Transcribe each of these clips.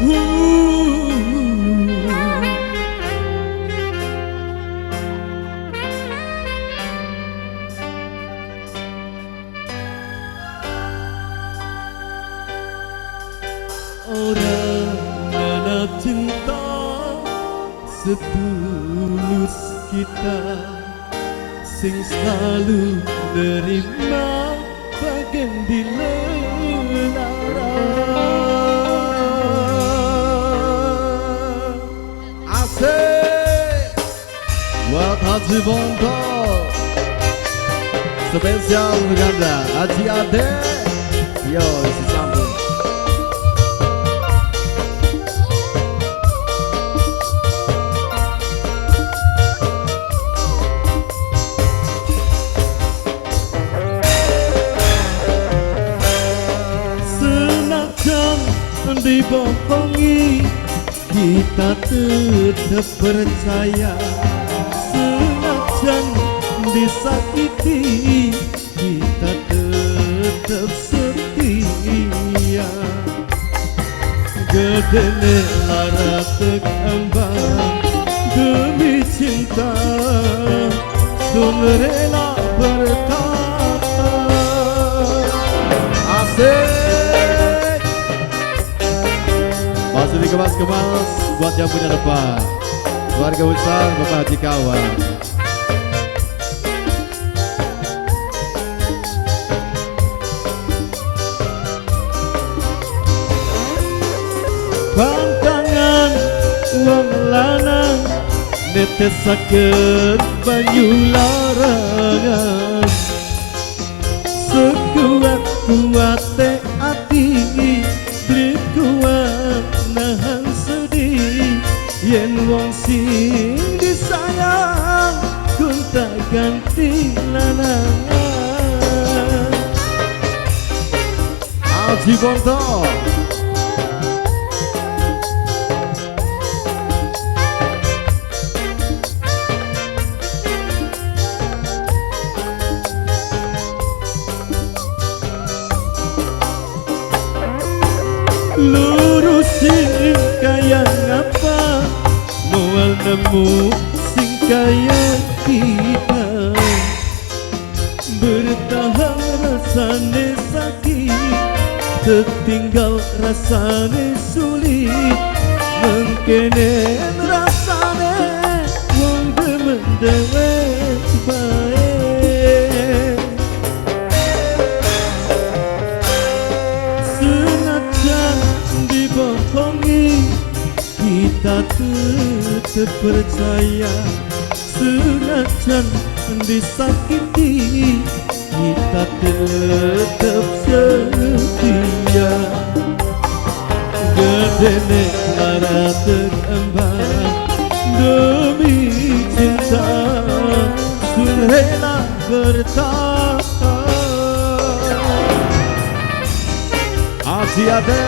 Orang mana cinta setulus kita, sing selalu nerima bagian di lelara. Asik buat Haji Bonto, spesial untuk Anda Haji Ade. Yo, isi sambung. Dibohongi, kita tetap percaya. Senajan disakiti, kita tetap setia. Gedene lara tekambang demi cinta, sun rela berkata. Asik. Masih dikemas-kemas buat yang punya depan, keluarga besar Bapak Haji Kawan. Pantangan wong lanang netesaken banyu larangan, sekuat-kuate ati beli kuat nahan sedih. Yen wong sing disayang kun tak ganti lanangan. Haji Bonto lurusin kaya ngapa, mual nemu sing kaya kita. Bertahan rasane sakit, tertinggal rasane sulit. Mengkene rasane wong demen dewek bae. Senajan dibohongi, kita tetap percaya. Senajan disakiti, kita tetap setia. Gedene lara tekembang demi cinta, sun rela bertahan. Haji Ade,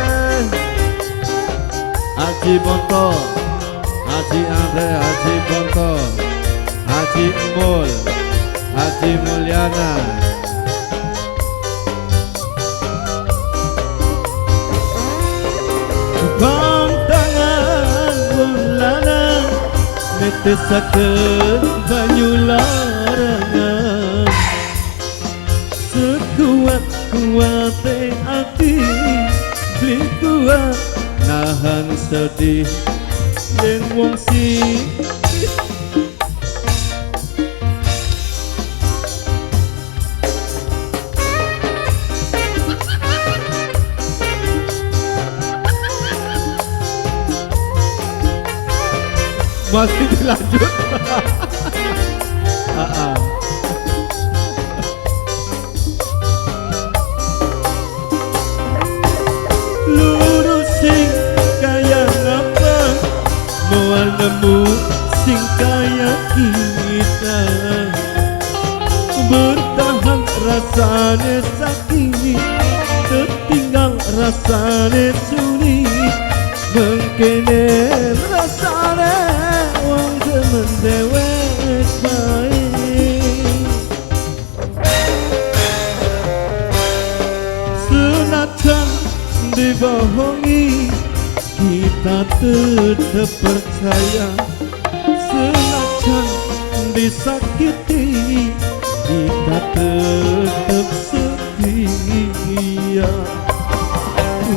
Haji Bonto, Haji Ade, Haji Bonto, Haji Mul, Haji Mulyana. Pantangan wong lanang netesaken banyu larangan, sekuat-kuate ati beli kuat nahan sedih. Yen wong sing masih dilanjut. Lurusin kaya ngapa, mual nemu sing kaya kita. Bertahan rasane sakit, tertinggal rasane sulit. Mengkene rasane wong demen dewek bae. Senajan dibohongi, kita tetap percaya, senajan disakiti kita tetap setia.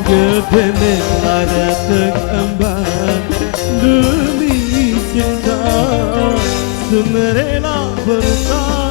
Gedene lara tegambar demi cinta, semerela bertahan.